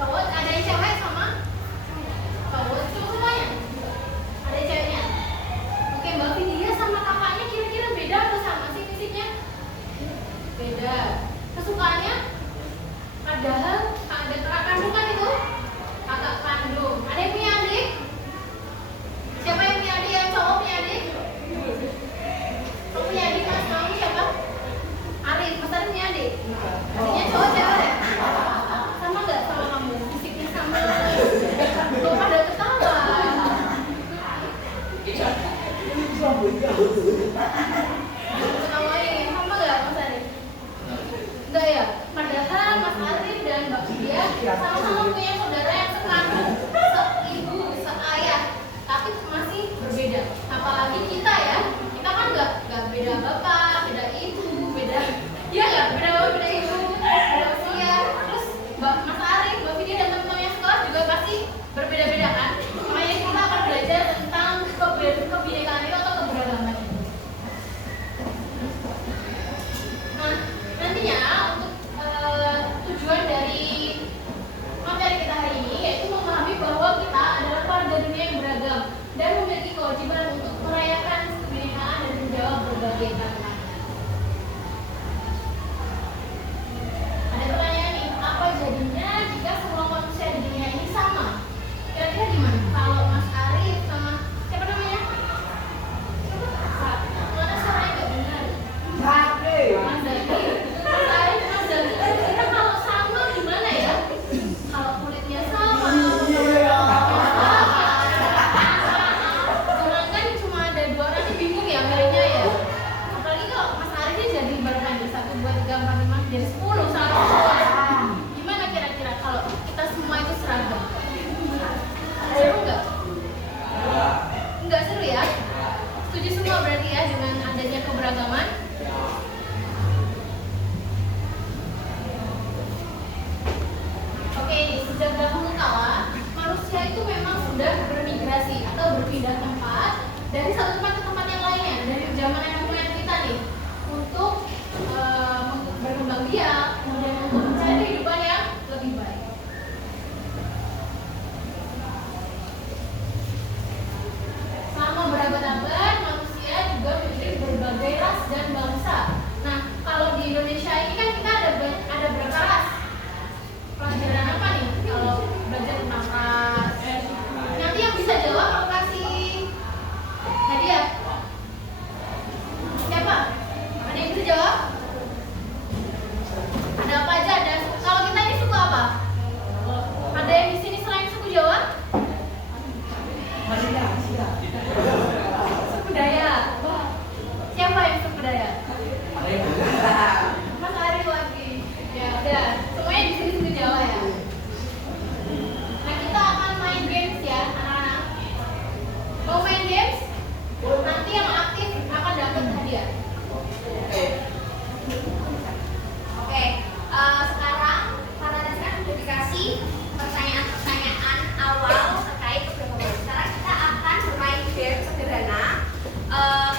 Cowok ada yang cewek sama cowok semuanya. Ada yang ceweknya. Oke, Mbak Vidya sama kakaknya kira-kira beda atau sama sih fisiknya? Beda. Kesukaannya? Padahal ada kakak kandung kan itu? Kakak kandung. Ada yang punya adik? Siapa yang punya adik? Yang cowok punya adik? Kamu punya adik Mas? Kamu siapa? Arif. Mas Arif punya adik? Adiknya cowok cewek? Sama nggak sama kamu? Fisiknya sama? Kok pada ketawa? Ketawain. Sama nggak Mas Arif? Enggak ya? Padahal Mas Arif dan Mbak Vidya sama-sama punya saudara yang sekandung, seibu, seayah, tapi masih berbeda. Apalagi kita ya, kita kan nggak beda bapak, beda ibu, beda, ya nggak beda bapak, beda ibu, beda usia. Terus Mas Arif, Mbak Vidya dan teman-teman yang sekolah juga pasti berbeda-beda kan. Makanya kita akan belajar tentang kebinekaan itu atau keberagaman itu. Nah, nantinya untuk tujuan dari materi kita hari ini yaitu memahami bahwa kita adalah warga dunia yang beragam dan memiliki kewajiban untuk merayakan kebinekaan dan menjawab berbagai tantangan. Ada pertanyaan nih, apa jadinya jika semua manusia di dunia ini sama? Kira-kira gimana? Kalau Mas Arif sama siapa namanya? Mana suaranya nggak benar? Mas Zaki. Mas Arif, Mas Zaki. Kira-kira kalau sama gimana ya? Kalau kulitnya sama, orang kan cuma ada 2 orang ini bingung ya milihnya ya. Apalagi kalau Mas Arif ini jadi barengan 1, 2, 3, 4, 5 jadi 10 sama semua. Gimana kira-kira kalau kita semua itu seragam? Seru nggak? Nggak seru ya? Setuju semua berarti ya dengan adanya keberagaman? Oke, sejak dahulu kala manusia itu memang sudah bermigrasi atau berpindah tempat dari satu tempat ke tempat yang lainnya dari zaman nenek moyang kita nih untuk berkembang biak, kemudian untuk mencari kehidupan yang lebih baik. Selama berabad-abad manusia juga memiliki berbagai ras dan bangsa. Nah, kalau di Indonesia ini kan kita ada berapa ras? Pelajaran apa nih kalau belajar tentang ras? Nanti yang bisa jawab aku kasih hadiah. Siapa? Ada yang bisa jawab? Ada apa aja? Ada. Kalau kita ini suku apa? Ada yang di sini selain suku Jawa? Suku Dayak. Siapa yang suku Dayak? Mas Arif lagi. Ya udah. Semuanya di sini suku Jawa ya. Nah, kita akan main games ya, anak-anak. Mau main games? Nanti yang aktif akan dapat hadiah. Oke. Sekarang karena tadi kan sudah dikasih pertanyaan-pertanyaan awal terkait keberagaman. Sekarang kita akan bermain game sederhana.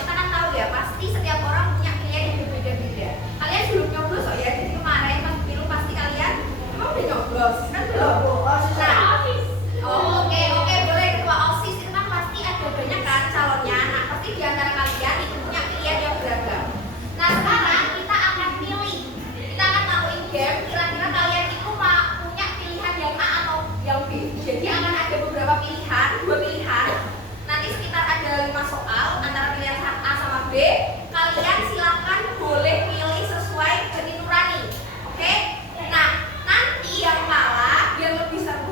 Kita kan tahu ya, pasti setiap orang punya pilihan yang berbeda-beda. Kalian belum nyoblos oh ya, jadi kemarin pas pilu pasti kalian emang udah nyoblos kan belum? Nah, oke, boleh ketua OSIS itu kan pasti ada banyak kan calonnya. Nah, pasti di antara kalian itu punya pilihan yang beragam. Nah, sekarang kita akan pilih. Kita akan tahuin game kira-kira kalian itu punya pilihan yang A atau yang B. Jadi akan ada beberapa pilihan, 2 pilihan. Nanti sekitar ada 5 soal antara pilihan A sama B. Kalian silakan boleh pilih sesuai hati nurani. Oke? Nah, nanti yang kalah, yang lebih seru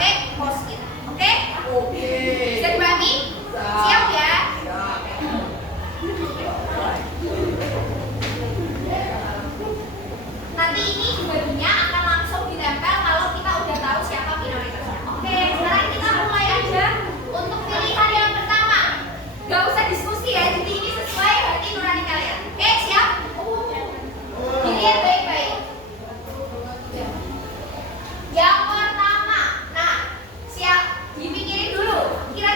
pakai post-it. Oke? Bisa dipahami? Siap ya? Nanti ini bajunya akan langsung ditempel kalau kita udah tahu siapa minoritasnya. Oke, sekarang kita mulai aja untuk pilihan yang pertama. Gak usah diskusi ya, jadi ini sesuai hati nurani kalian. Oke, siap? Dilihat baik-baik. Yang pertama, nah siap, dipikirin dulu. Kira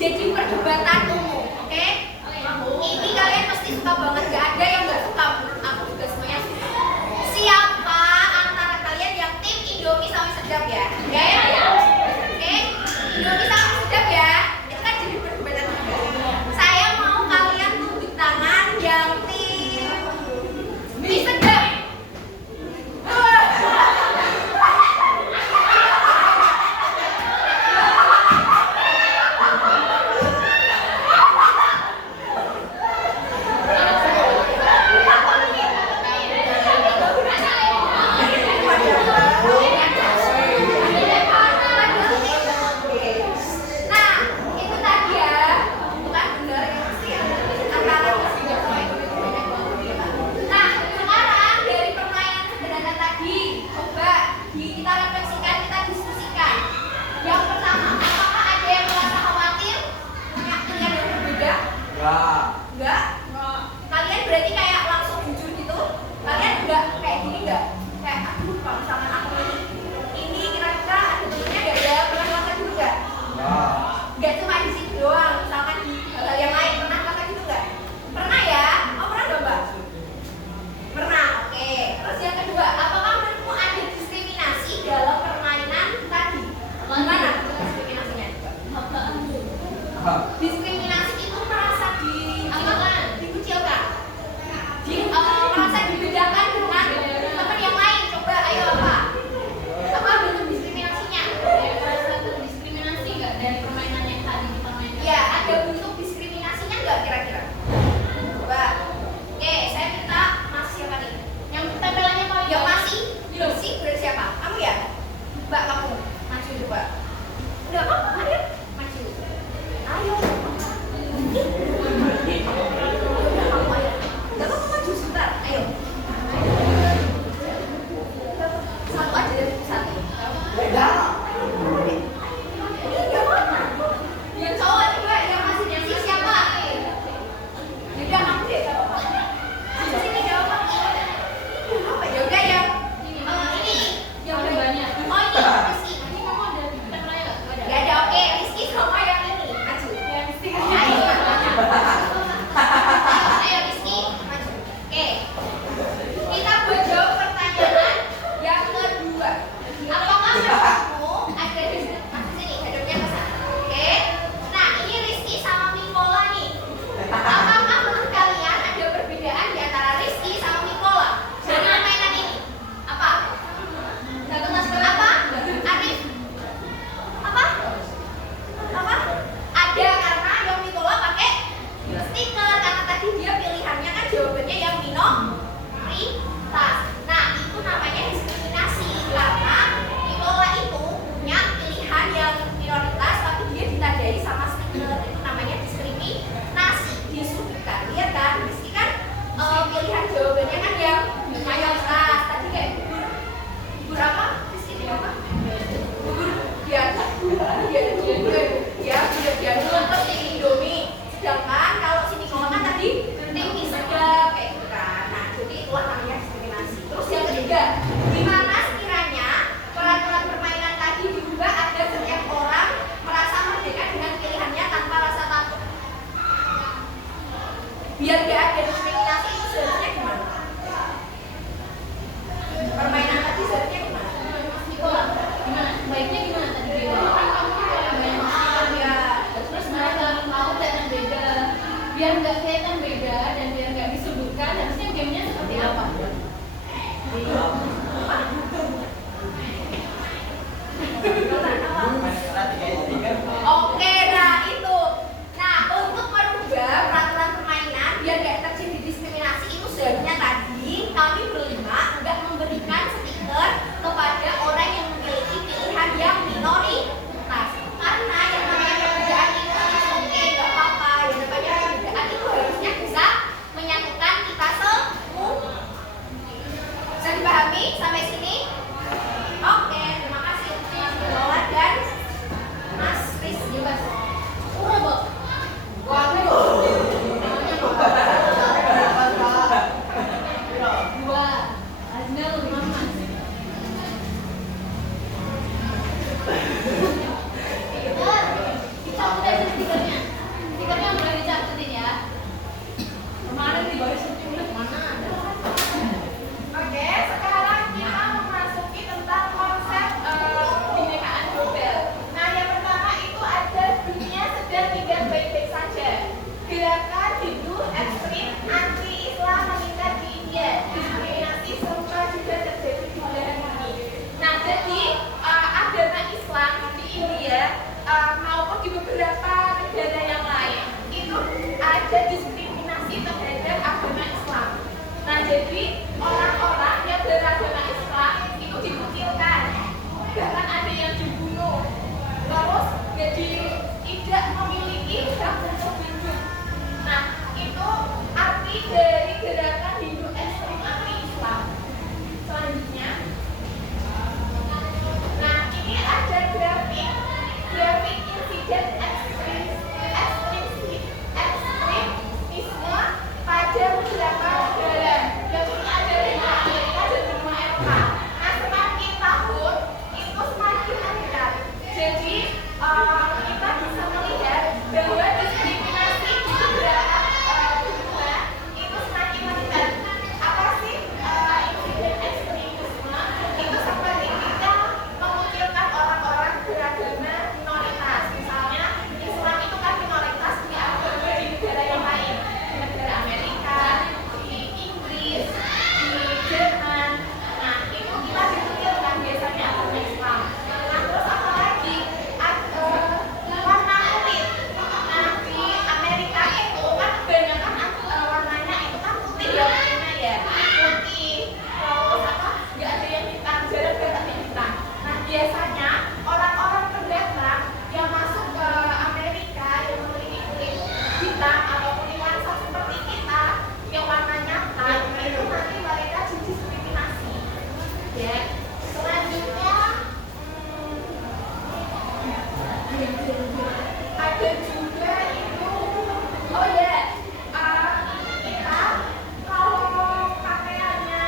jadi perdebatan umum, oke? Ini kalian pasti suka banget, gak ada yang gak suka. Aku juga semuanya suka. Siapa antara kalian yang tim Indomie sawi sedap ya? Ya ya ya. Oke, Indomie sawi sedap ya. Itu kan jadi perdebatan juga. Saya mau kalian tunjuk tangan yang tim mie sedap. Nah, itu tadi ya, bukan benar ya pasti ya. Antara nah, sekarang dari permainan sederhana tadi, coba kita refleksikan, kita diskusikan. Yang pertama, apakah ada yang merasa khawatir punya pilihan yang berbeda? Enggak? Kalian berarti kayak langsung jujur gitu? Kalian enggak kayak gini enggak? Kayak aduh kalau misalkan aku ini kira-kira ada temennya enggak ya? Pernah ngelakuin dulu enggak? Enggak cuma di situ doang, misalkan di hal yang lain pernah ngelakuin gitu enggak? Pernah ya? Oh pernah enggak Mbak? Pernah, oke. Terus yang kedua, apakah menurutmu ada diskriminasi dalam permainan tadi? Gimana diskriminasinya? Diskriminasi itu merasa dikucilkan, merasa dibedakan dengan teman yang lain. Coba, ayo apa? Apa bentuk diskriminasinya? Merasa terdiskriminasi nggak dari permainan yang tadi kita mainkan? Ya, ada bentuk diskriminasinya nggak kira-kira? Coba. Oke, saya minta Mas siapa nih? Yang tempelannya paling Yang bawah. masih? Sih, berarti siapa? Kamu ya? Mbak, kamu maju coba. Udah apa? Ayo, maju. Ayo. Udah kamu ayo. Udah kamu maju sebentar. Ayo. Satu aja dari satu. Iya, mana? Yang cowok juga yang masih di sini siapa? Yaudah kamu deh. Di sini jawab apa? Yaudah yang ini yang Paling banyak. Oh ini Rizky. Ini kamu ada tempelannya nggak? Nggak ada. Gak ada, oke. Rizky sama yang ini maju. Yang stiker. Ayo. Ayo Rizky maju. Oke. Kita buat jawab pertanyaan yang kedua. Apakah menurutmu ada di sini hadapnya ke sana? Oke. Nah ini Rizky sama Mikola nih. Apakah menurut kalian ada perbedaan di antara Rizky sama Mikola dari permainan ini? Apa? Apa? Arif? Apa? Apa? Ada karena yang Mikola pakai stiker karena tadi dia pilihannya kan jawabannya yang minoritas. Nah itu namanya diskriminasi karena Mikola itu punya pilihan yang minoritas tapi dia ditandai sama stiker, itu namanya diskriminasi, disudutkan. Lihat kan, Rizky kan pilihan jawabannya kan yang mayoritas. Tadi kayak bubur apa? Rizky pilih apa? Bubur biasa. Ya, terus yang Indomie. Sedangkan kalau si Mikola kan tadi tim mie sedap kayak gitu kan. Nah, jadi itulah namanya diskriminasi. Terus yang ketiga, gimana sekiranya peraturan permainan tadi diubah agar setiap orang merasa merdeka dengan pilihannya tanpa rasa takut? Biar gak ada diskriminasi itu seharusnya gimana? Ada juga itu, oh ya, kita kalau pakaiannya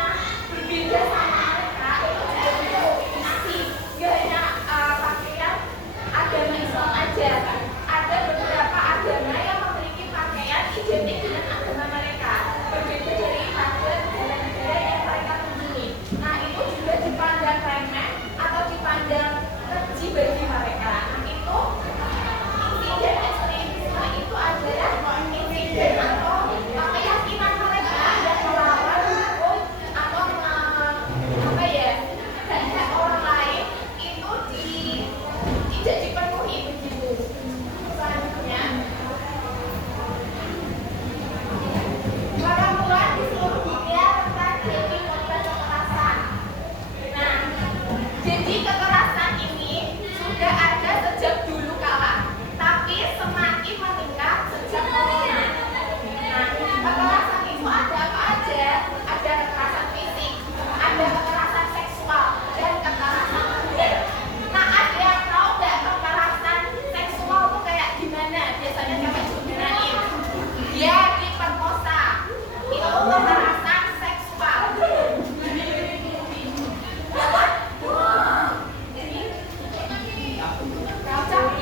berbeda sama mereka itu juga diskriminasi. Gak hanya pakaian agama Islam aja, ada beberapa agama yang memiliki pakaian identik dengan agama mereka, berbeda daripada negara-negara yang mereka kunjungi. Nah itu juga dipandang remeh atau dipandang keji bagi mereka. Nah itu insiden ekstremisme itu adalah insiden atau keyakinan mereka yang melawan hukum atau apa ya, kehendak orang lain itu tidak dipenuhi begitu. Selanjutnya, perempuan di seluruh dunia rentan jadi korban kekerasan. Nah, jadi kekerasan ini sudah ada sejak dulu kala, tapi semakin meningkat sejak corona. Nah, kekerasan itu ada apa aja? Ada kekerasan fisik, ada kekerasan seksual, dan kekerasan verbal. Nah, ada yang tahu nggak kekerasan seksual tuh kayak gimana? Biasanya cewek digunain, dia diperkosa, itu kekerasan seksual. Jadi,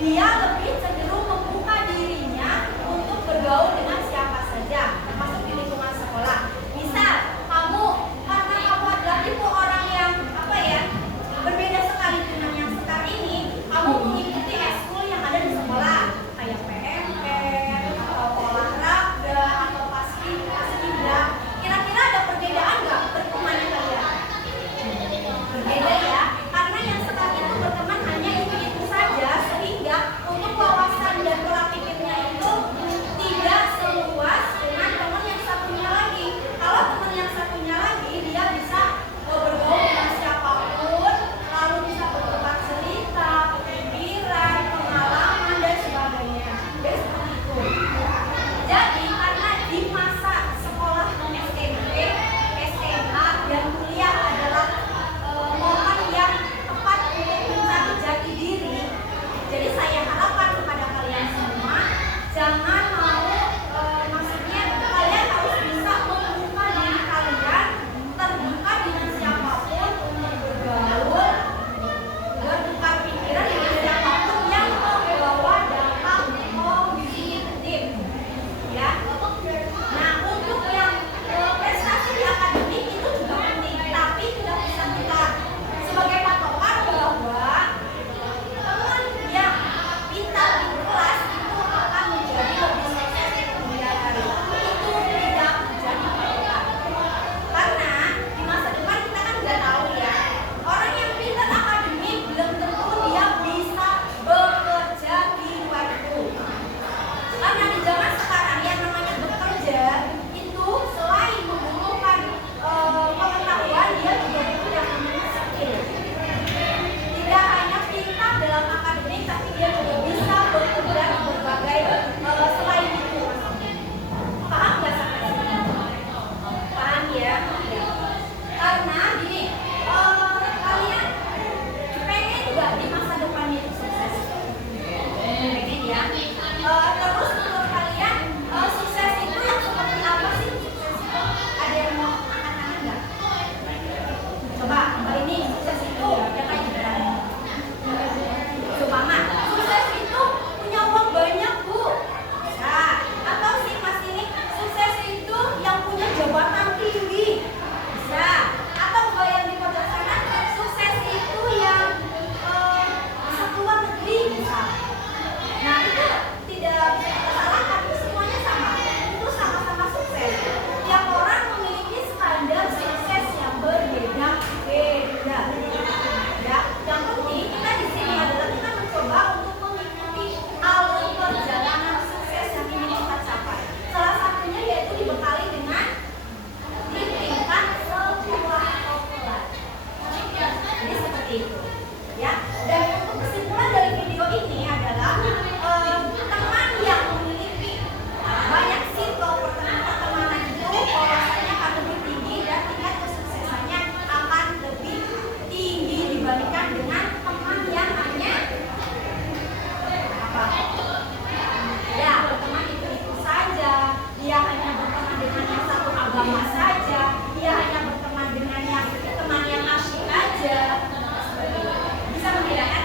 dia lebih cenderung membuka dirinya untuk bergaul dengan siapa saja, termasuk di lingkungan sekolah. Misal, karena kamu adalah tipe orang yang berbeda sekali dengan yang sekarang ini, kamu mengikuti eskul yang ada di sekolah, kayak PMP, atau olahraga, atau paskibra. Kira-kira ada perbedaan nggak bertemannya kalian? Berbeda ya, karena yang sekarang itu berteman hanya itu saja, sehingga untuk wawasan dan pola pikirnya itu tidak seluas dengan teman yang satunya lagi. Kalau teman yang satunya lagi, dia bisa bergaul dengan siapapun, lalu bisa bertukar cerita, pikiran, pengalaman, dan sebagainya. Dan seperti itu. Jadi karena di masa sekolah SMP, SMA, dan kuliah adalah momen yang tepat untuk mencari jati diri. Jadi saya harapkan kepada kalian semua, jangan mau maksudnya kalian harus bisa membuka diri kalian, terbuka dengan siapapun untuk bergaul, bertukar pikiran dengan siapapun yang membawa dampak positif. Ya. Nah, untuk yang prestasi di akademik itu juga penting, tapi tidak bisa kita sebagai patokan bahwa teman yang pintar di kelas itu akan menjadi lebih sukses di kemudian hari. Itu tidak menjadi patokan. Karena di masa depan kita kan nggak tahu ya, orang yang pintar akademik belum tentu dia bisa bekerja di luar itu. Karena di zaman sekarang yang namanya bekerja itu selain membutuhkan pengetahuan, dia juga butuh yang namanya skill. Tidak hanya pintar dalam akademik, tapi dia juga bisa bekerja di berbagai selain itu. Paham nggak sampai sini? Paham ya? Karena gini, kalian pengen nggak di masa depannya itu sukses? Pengen ya? Terus menurut kalian sukses itu yang seperti apa sih? Sukses itu ada yang mau angkat tangan nggak? Coba Mbak ini sukses itu ya kayak gimana? Supama sukses itu punya uang banyak Bu. Bisa. Atau si Mas ini sukses itu yang punya jabatan tinggi. Bisa. Atau Mbak yang di pojok sana sukses itu yang bisa keluar negeri. Bisa. Nah itu tidak bisa kita salahkan, itu semuanya sama. Itu sama-sama sukses. Tiap orang memiliki standar sukses yang berbeda-beda. Ya, yang penting kita di sini adalah kita mencoba untuk mengikuti alur perjalanan sukses yang ingin kita capai. Salah satunya yaitu dibekali dengan di tingkat sebuah kelas. Jadi seperti itu. Ya, dan untuk kesimpulan dari video ini adalah teman yang memiliki banyak circle pertemanan itu wawasannya akan lebih tinggi dan tingkat kesuksesannya akan lebih tinggi dibandingkan dengan teman yang hanya ya berteman itu saja, dia hanya berteman dengan yang satu agama saja, dia hanya berteman dengan yang teman yang asyik aja. Bisa membedakan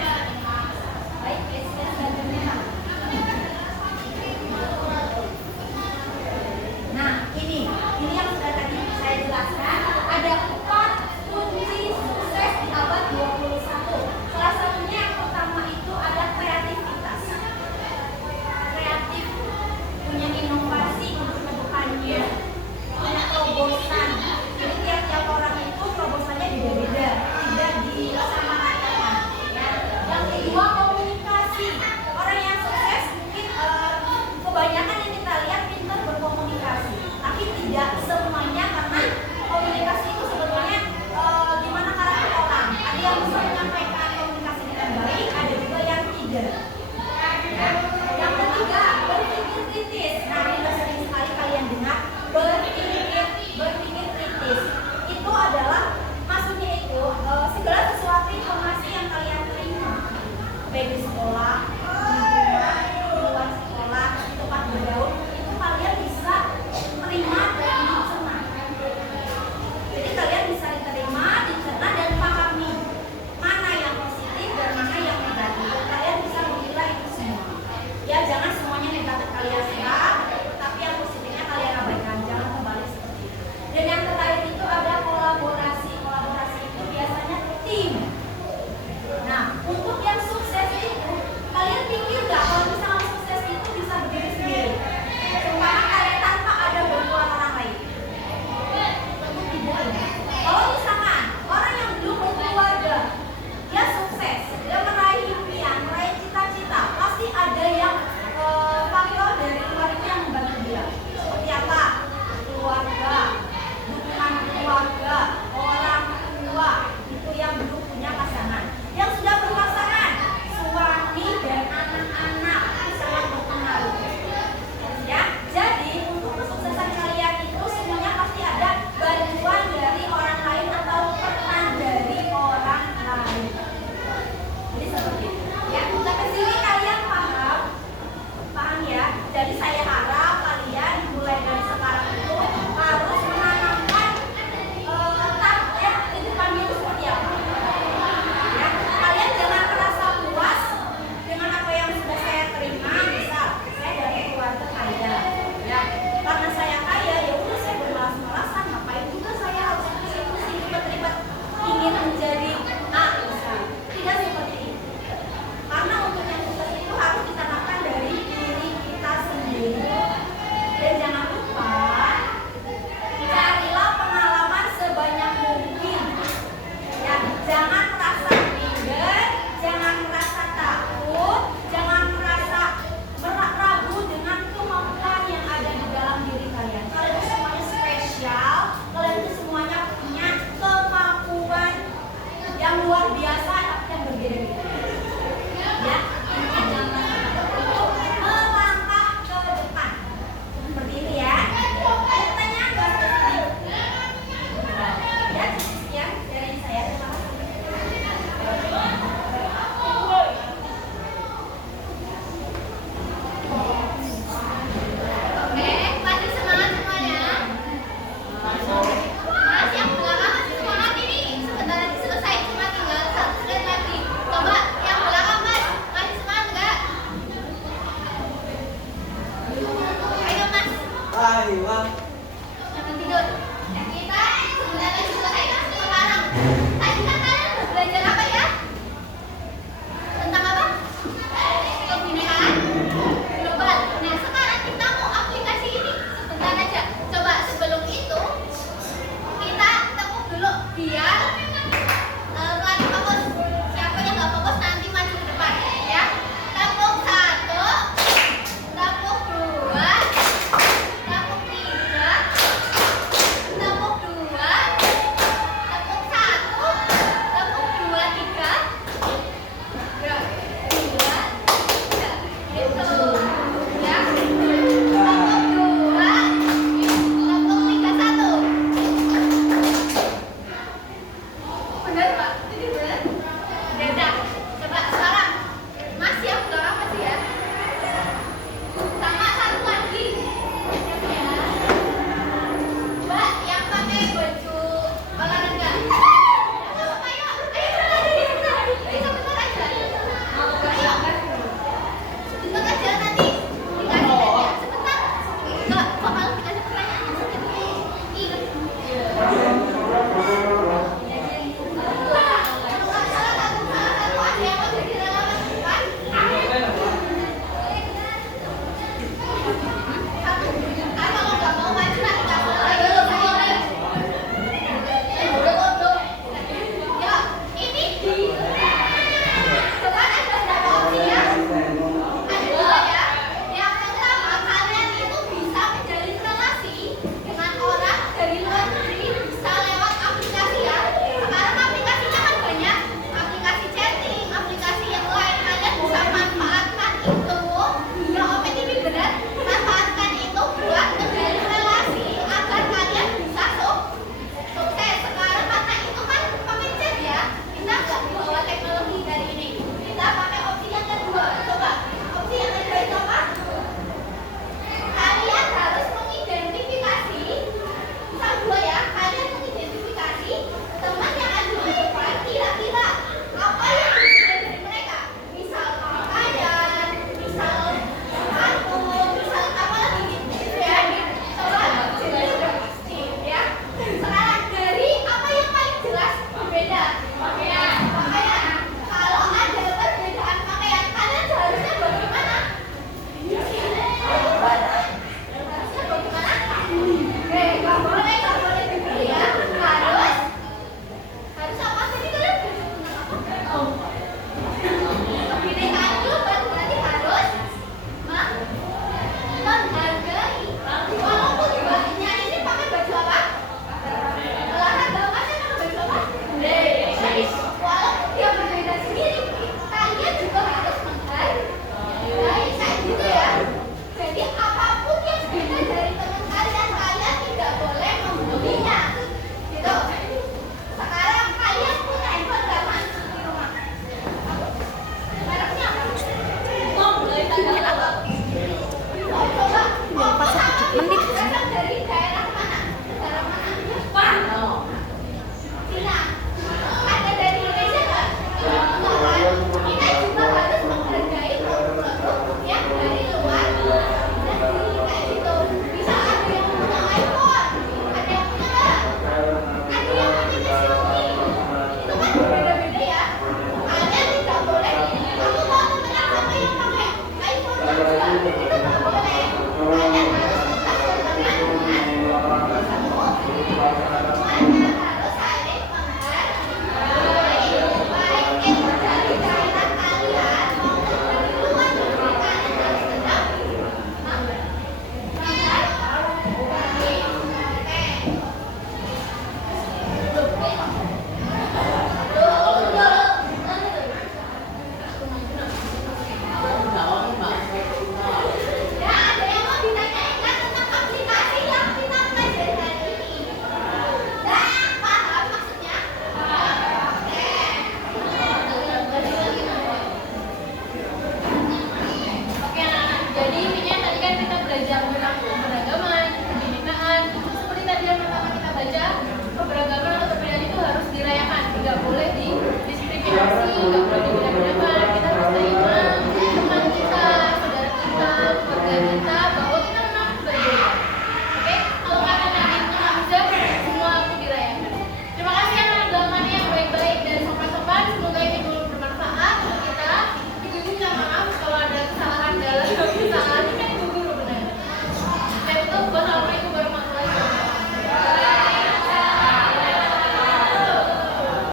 Oh.